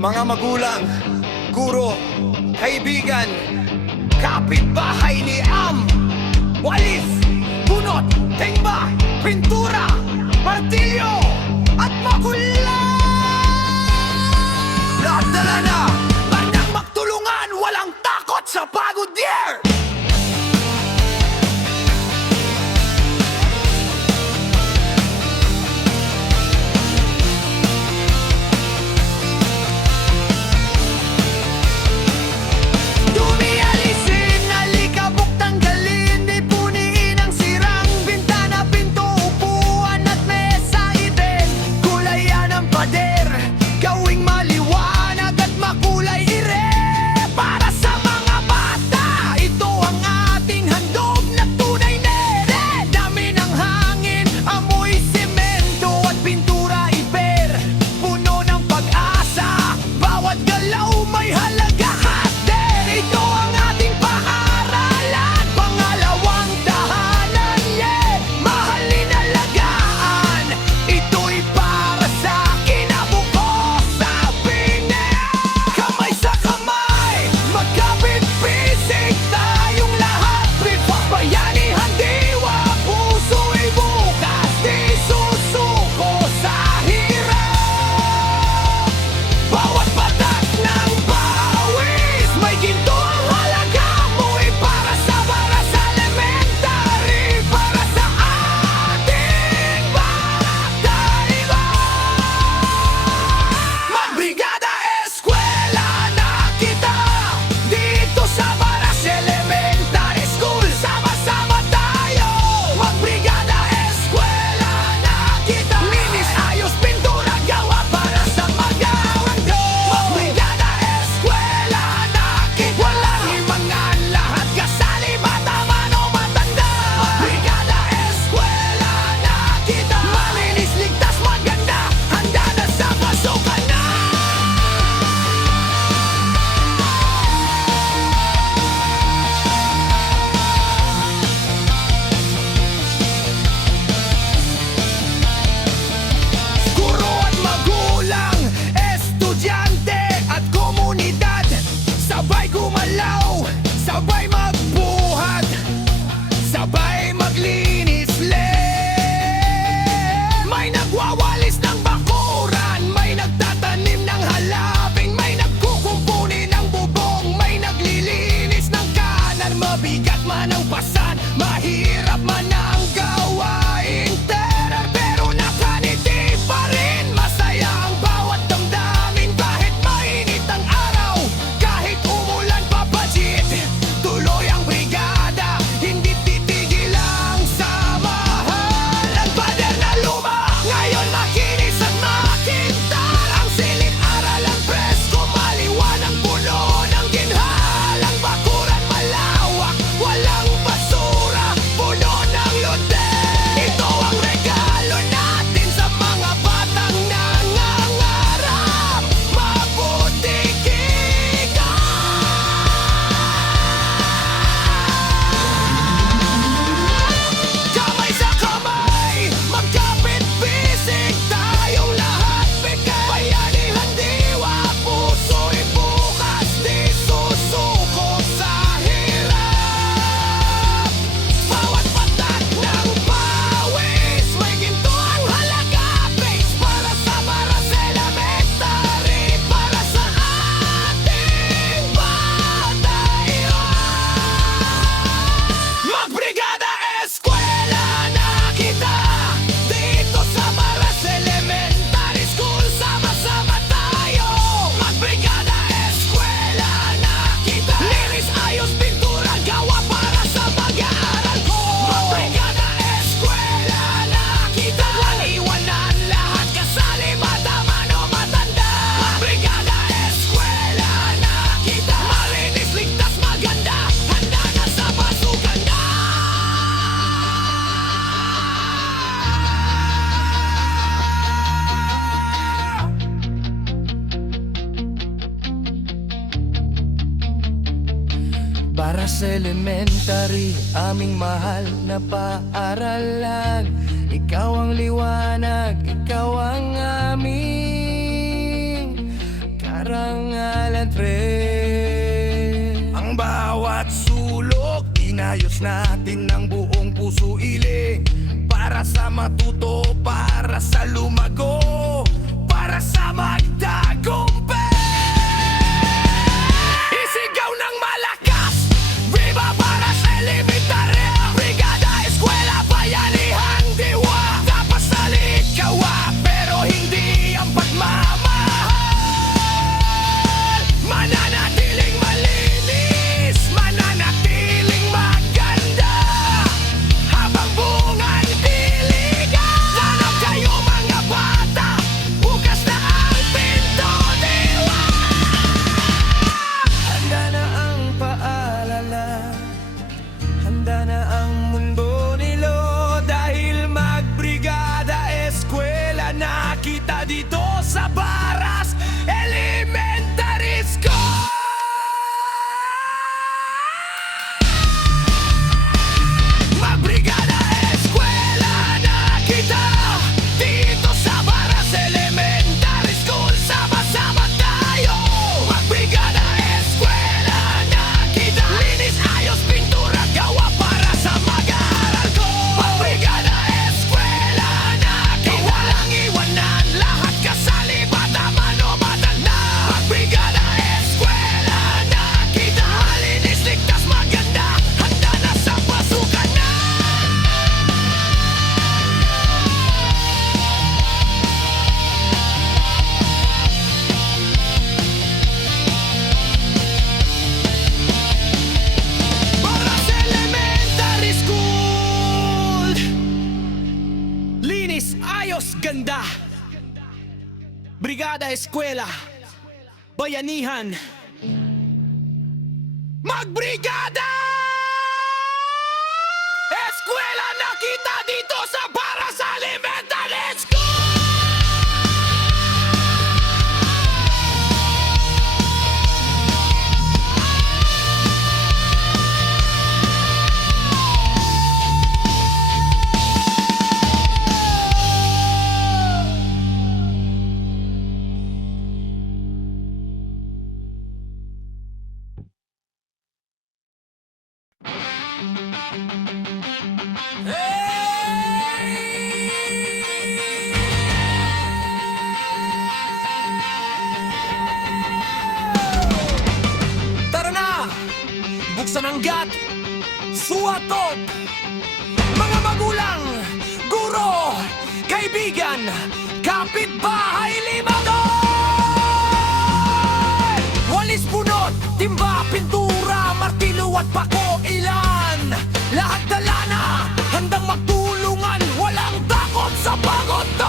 Mga magulang, guro, kaibigan, kapitbahay ni Am, walis, bunot, tingba, pintura, martilyo, at makulay. Lahat dala na, bandang magtulungan, walang takot sa pagod year. Sabay magbuhat, sabay maglinis may nagwawalis ng bakuran, may nagtatanim ng halabing, may nagkukumpuni ng bubong, may naglilinis ng kanan. Mabigat man ang pasan, mahirap man ang gawain terror, pero nakaniti pa rin. Masaya ang bawat damdamin, kahit mainit ang araw, kahit umulan papajit. Tuloy ang brigada, hindi titigil ang samahan. Ang pader na luma, ngayon makinis at makintar. Ang silid-aral, ang presko, maliwanag, puno ng ginhal. Ang bakuran malawak, walang basura, puno ng lundin. Ito ang regalo natin sa mga batang nangangarap. Mabuti ka. Kamay sa kamay, magkapit-bisig tayong lahat. Bigay bayanihan, diwa, puso'y bukas, di susuko sa hirap. Bawat patak ng pawis, may ginto ang halaga. Base para sa Maras Elementary, para sa ating batayan. Magbrigada Eskwela na kita, dito sa Maras Elementary School, sama-sama tayo. Magbrigada Eskwela na kita, linis, ayos, pintura, gawa para sa pag-aaral ko. Magbrigada Eskwela na kita, walang iwanan, lahat kasali, bata man o matanda. Magbrigada Eskwela na kita, malinis, ligtas, maganda, handa na sa pasukan na. Para sa elementary, aming mahal na paaralan. Ikaw ang liwanag, ikaw ang aming karangalan, pre. Ang bawat sulok, inayos natin ng buong puso iling. Para sa matuto, para sa lumago, para sa magtagumpay. Isigaw ng malakas, viva para sa elementary, brigada, eskwela, bayanihan, diwa. Dapat sa likawa, pero hindi ang pagmamahal. Mananatiling malinis, mananatiling maganda, habang bungang diligan. Hanap kayo mga bata, bukas na ang pinto, diwa. Handa na ang paalala, handa na ang mundo nilo. Dahil magbrigada, eskwela na kita dito sa Baras Elementary School. Magbrigada, eskwela na kita dito sa Baras Elementary School. Sama-sama tayo. Magbrigada, eskwela na kita. Linis, ayos, pintura, gawa para sa mag-aaral ko. Magbrigada, eskwela na kita. Walang iwanan, lahat kasali, bata man o matanda. Magbrigada, eskwela na kita. Malinis, ligtas, maganda, handa na sa pasukan na. Baras Elementary School. Linis, ayos, ganda. Brigada, eskwela, bayanihan. Magbrigada! Eskwela na kita dito sa Baras Elementary School. Tara na! Buksan ang gat! Suwatot! Mga magulang, guro, kaibigan, kapitbahay, limangan! Walis, bunot, timba, pintura, martilo at pako, ilan? Lahat dala na, handang magtulungan, walang takot sa pagod to!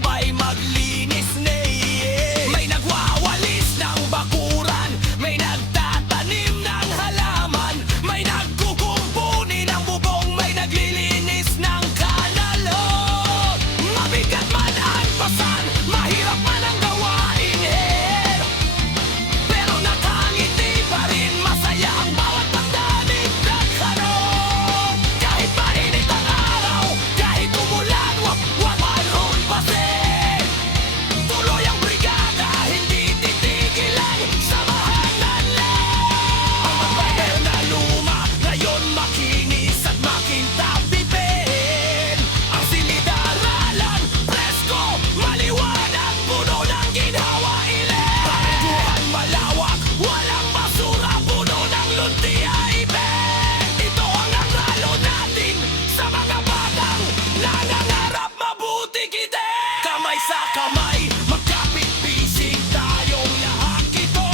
sabay maglinis May nagwawalis ng bakuran, may nagtatanim ng halaman, may nagkukumpuni ng bubong, may naglilinis ng kanal. Oh, mabigat man ang pasan, mahirap man ang gawain, pero nakangiti pa rin, masaya ang bawat pagdating nagkaroon. Kahit mainit ang araw, kahit umulan, wag manhon pasin. Tuloy ang brigada, hindi titigilan, samahan lang. Ang matagal na luma, ngayon makinis at makintapipin. Ang silid-aralan, presko, maliwanag, puno ng ginhawa ilen. Parentuhan malawak, walang basura, puno ng lunti-aipin. Ito ang aralo natin sa mga batang nangangarap mabuti kitin. Kamay sa kamay, magkapit-bisig tayong lahat ito.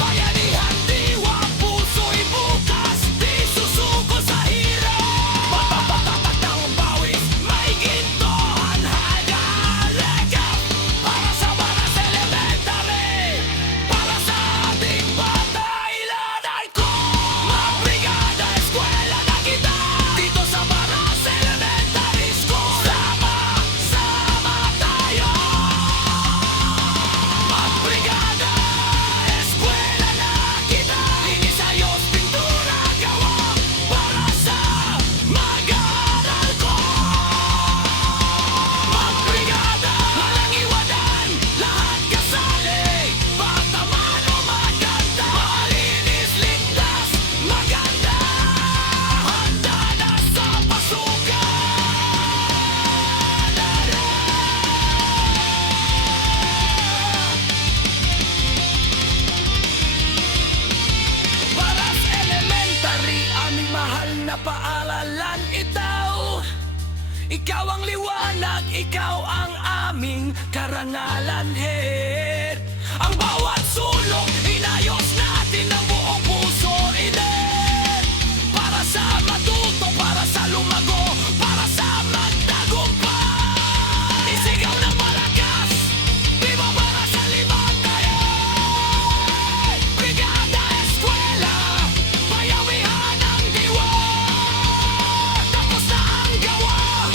Bayanihan, diwa, puso'y bukas, di susuko sa hirap. Matatatak ng bawis, may gintohan, halaga. Para sa Baras Elementary, para sa ating batailanan ko. Magbrigada, eskwela na kita, dito sa Baras Elementary School. Sama-sama tayo. Magbrigada, eskwela na kita, linis, ayos, pintura, gawa, para sa mag-aaral ko. Magbrigada, walang iwanan, lahat kasali, bata man o maganda, malinis, ligtas, maganda, handa na sa pasukan. Baras Elementary, aming mahal na paaralan itaw. Ikaw ang liwanag, ikaw ang aming karangalan, Ang bawat sulok, inayos natin ng buong puso, para sa matuto, para sa lumago, para sa magtagumpay. Isigaw ng malakas, viva para sa libantayan. Brigada, eskwela, payawihan ang diwa. Tapos na ang gawa,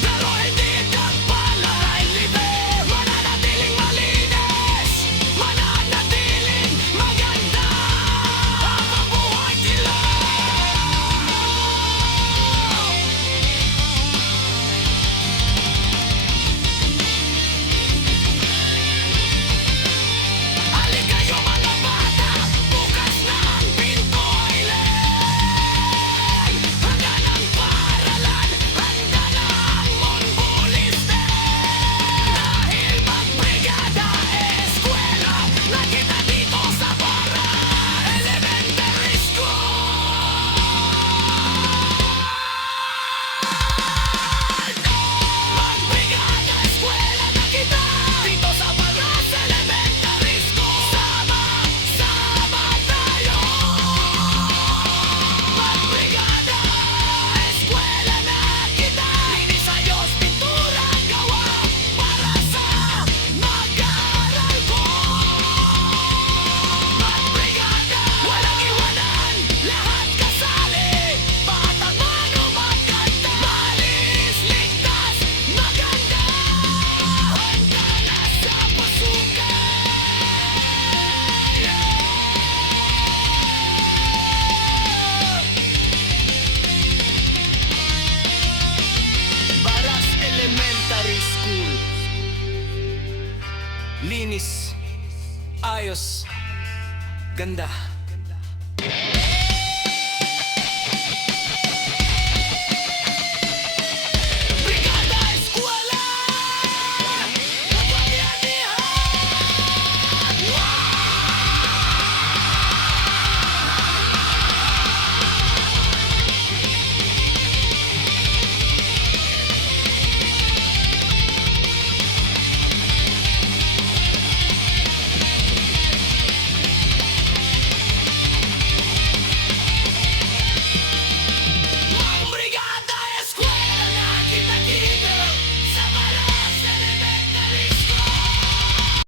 pero hindi nagpalay libe. Mananatiling malinis, mananatiling maganda ang mabuhay nila. Halika kayo mga bata, bukas na ang pinto ay leng. Handa ng paaralan, handa na ang monbuliste. Dahil magbrigada, eskwela na kita dito sa Baras Elementary School. Magbrigada, eskwela na kita dito sa Baras Elementary School. Sama-sama tayo. Magbrigada, eskwela na kita, linis, ayos, pintura, gawa, para sa mag-aaral ko. Magbrigada, walang iwanan, lahat kasali, bata man o maganda, malis, ligtas, maganda, handa na sa pasukan. Baras Elementary School. Linis, ayos, ganda.